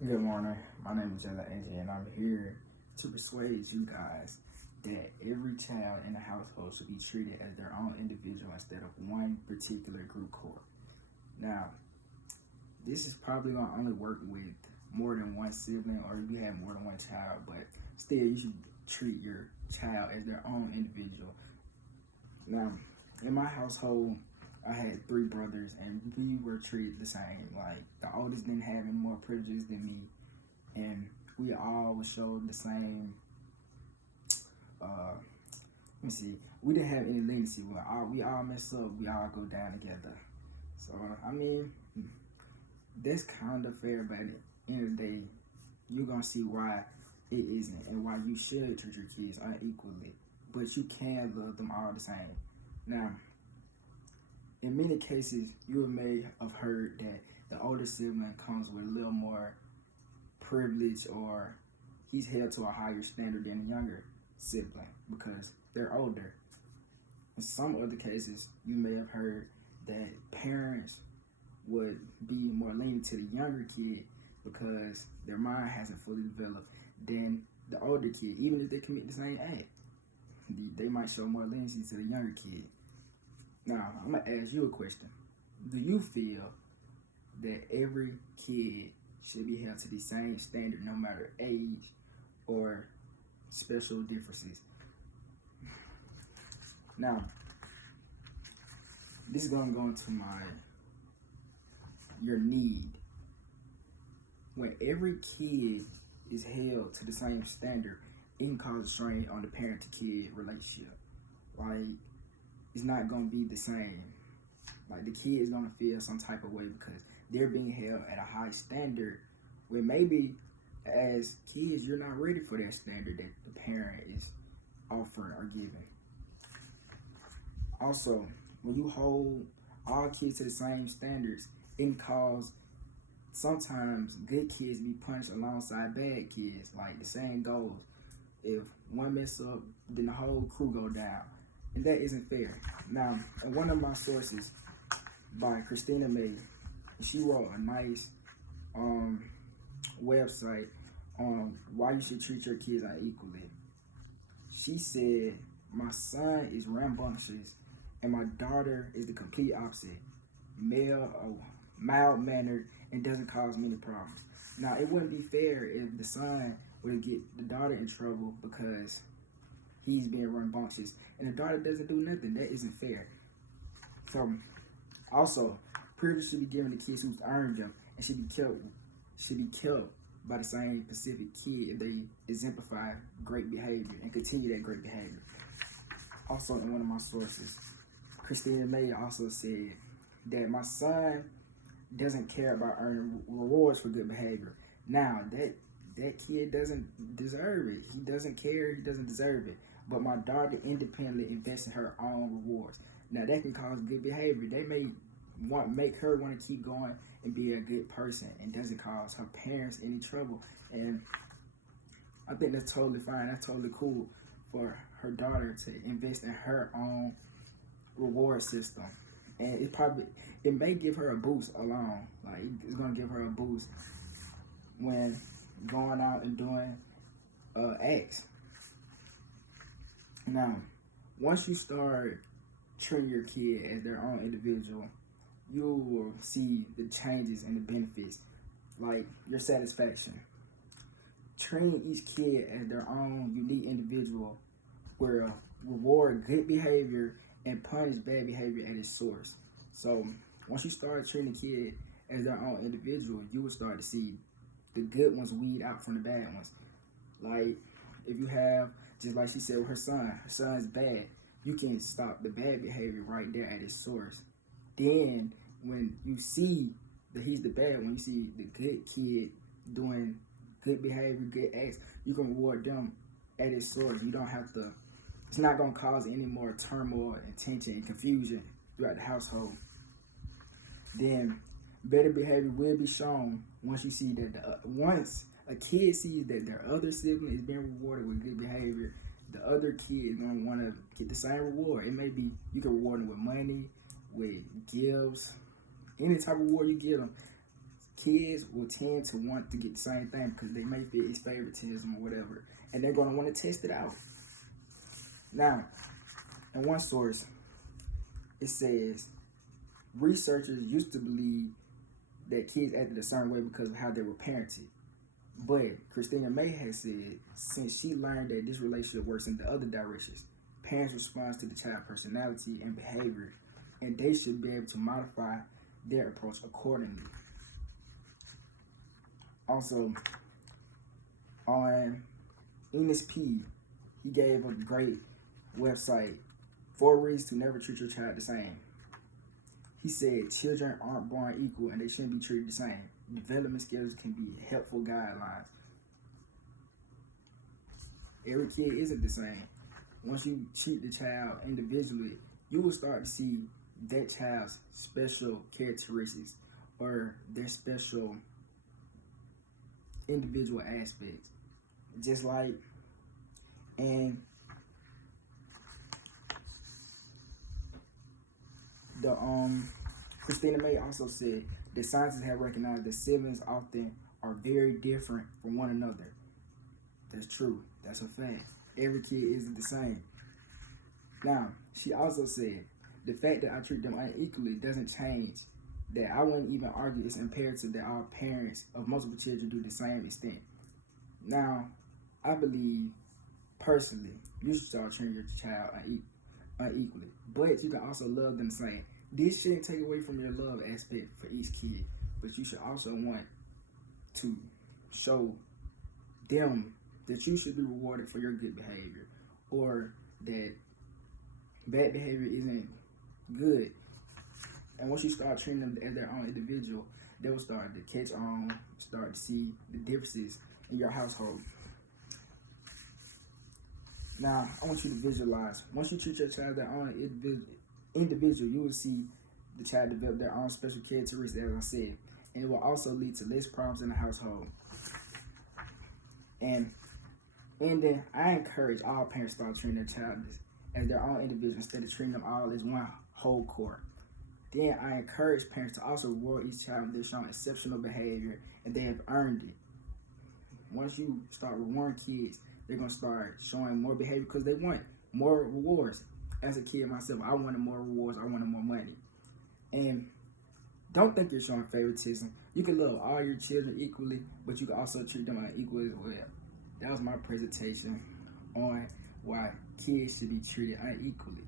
Good morning. My name is Jella AJ, and I'm here to persuade you guys that every child in the household should be treated as their own individual instead of one particular group core. Now, this is probably going to only work with more than one sibling or if you have more than one child, but still, you should treat your child as their own individual. Now, in my household, I had three brothers, and we were treated the same. Like, the oldest didn't have any more privileges than me, and we all were showed the same. Let me see. We didn't have any leniency. We all mess up. We all go down together. So I mean, that's kind of fair, but at the end of the day, you're gonna see why it isn't, and why you should treat your kids unequally. But you can love them all the same. Now, in many cases, you may have heard that the older sibling comes with a little more privilege, or he's held to a higher standard than the younger sibling because they're older. In some other cases, you may have heard that parents would be more lenient to the younger kid because their mind hasn't fully developed than the older kid, even if they commit the same act. They might show more leniency to the younger kid. Now, I'm going to ask you a question. Do you feel that every kid should be held to the same standard no matter age or special differences? Now, this is going to go into your need. When every kid is held to the same standard, it can cause a strain on the parent-to-kid relationship. Like, it's not going to be the same. Like, the kid is going to feel some type of way because they're being held at a high standard where maybe as kids you're not ready for that standard that the parent is offering or giving. Also, when you hold all kids to the same standards, it can cause sometimes good kids be punished alongside bad kids. Like, the saying goes, if one mess up, then the whole crew go down. And that isn't fair. Now, in one of my sources by Christina May, she wrote a nice website on why you should treat your kids unequally. She said, my son is rambunctious and my daughter is the complete opposite. Mild-mannered, and doesn't cause many problems. Now, it wouldn't be fair if the son would get the daughter in trouble because he's being rambunctious and the daughter doesn't do nothing. That isn't fair. So, also, privilege should be given to kids who've earned them and should be kept by the same specific kid if they exemplify great behavior and continue that great behavior. Also, in one of my sources, Christina May also said that my son doesn't care about earning rewards for good behavior. Now, that kid doesn't deserve it. He doesn't care. He doesn't deserve it. But my daughter independently invests in her own rewards. Now, that can cause good behavior. They may make her want to keep going and be a good person, and doesn't cause her parents any trouble. And I think that's totally fine. That's totally cool for her daughter to invest in her own reward system. And it may give her a boost along. Like, it's gonna give her a boost when going out and doing acts. Now, once you start treating your kid as their own individual, you will see the changes and the benefits, like your satisfaction. Treating each kid as their own unique individual will reward good behavior and punish bad behavior at its source. So once you start treating the kid as their own individual, you will start to see the good ones weed out from the bad ones. Like, if you have, just like she said with her son's bad, you can stop the bad behavior right there at its source. Then when you see that he's the bad one, you see the good kid doing good behavior, good acts, you can reward them at its source. You don't have to, it's not going to cause any more turmoil and tension and confusion throughout the household. Then better behavior will be shown once you see that once a kid sees that their other sibling is being rewarded with good behavior, the other kid is going to want to get the same reward. It may be you can reward them with money, with gifts, any type of reward you give them. kids will tend to want to get the same thing because they may feel it's favoritism or whatever, and they're going to want to test it out. Now, in one source, it says researchers used to believe that kids acted a certain way because of how they were parented. But Christina May has said, since she learned that this relationship works in the other directions, parents respond to the child's personality and behavior, and they should be able to modify their approach accordingly. Also, on Enos P, he gave a great website, 4 Reasons to Never Treat Your Child the Same. He said children aren't born equal and they shouldn't be treated the same. Development skills can be helpful guidelines. Every kid isn't the same. Once you treat the child individually, you will start to see that child's special characteristics or their special individual aspects. Just like, and the Christina May also said that scientists have recognized that siblings often are very different from one another. That's true. That's a fact. Every kid isn't the same. Now, she also said the fact that I treat them unequally doesn't change that I wouldn't even argue it's imperative that all parents of multiple children do the same extent. Now, I believe personally you should start treating your child unequally, but you can also love them the same. This shouldn't take away from your love aspect for each kid, but you should also want to show them that you should be rewarded for your good behavior, or that bad behavior isn't good. And once you start treating them as their own individual, they will start to catch on, start to see the differences in your household. Now, I want you to visualize. Once you treat your child as their own individual, you will see the child develop their own special characteristics, as I said. And it will also lead to less problems in the household. And then I encourage all parents to start treating their child as their own individual instead of treating them all as one whole core. Then I encourage parents to also reward each child when they're showing exceptional behavior and they have earned it. Once you start rewarding kids, they're going to start showing more behavior because they want more rewards. As a kid myself, I wanted more rewards. I wanted more money. And don't think you're showing favoritism. You can love all your children equally, but you can also treat them unequally as well. That was my presentation on why kids should be treated unequally.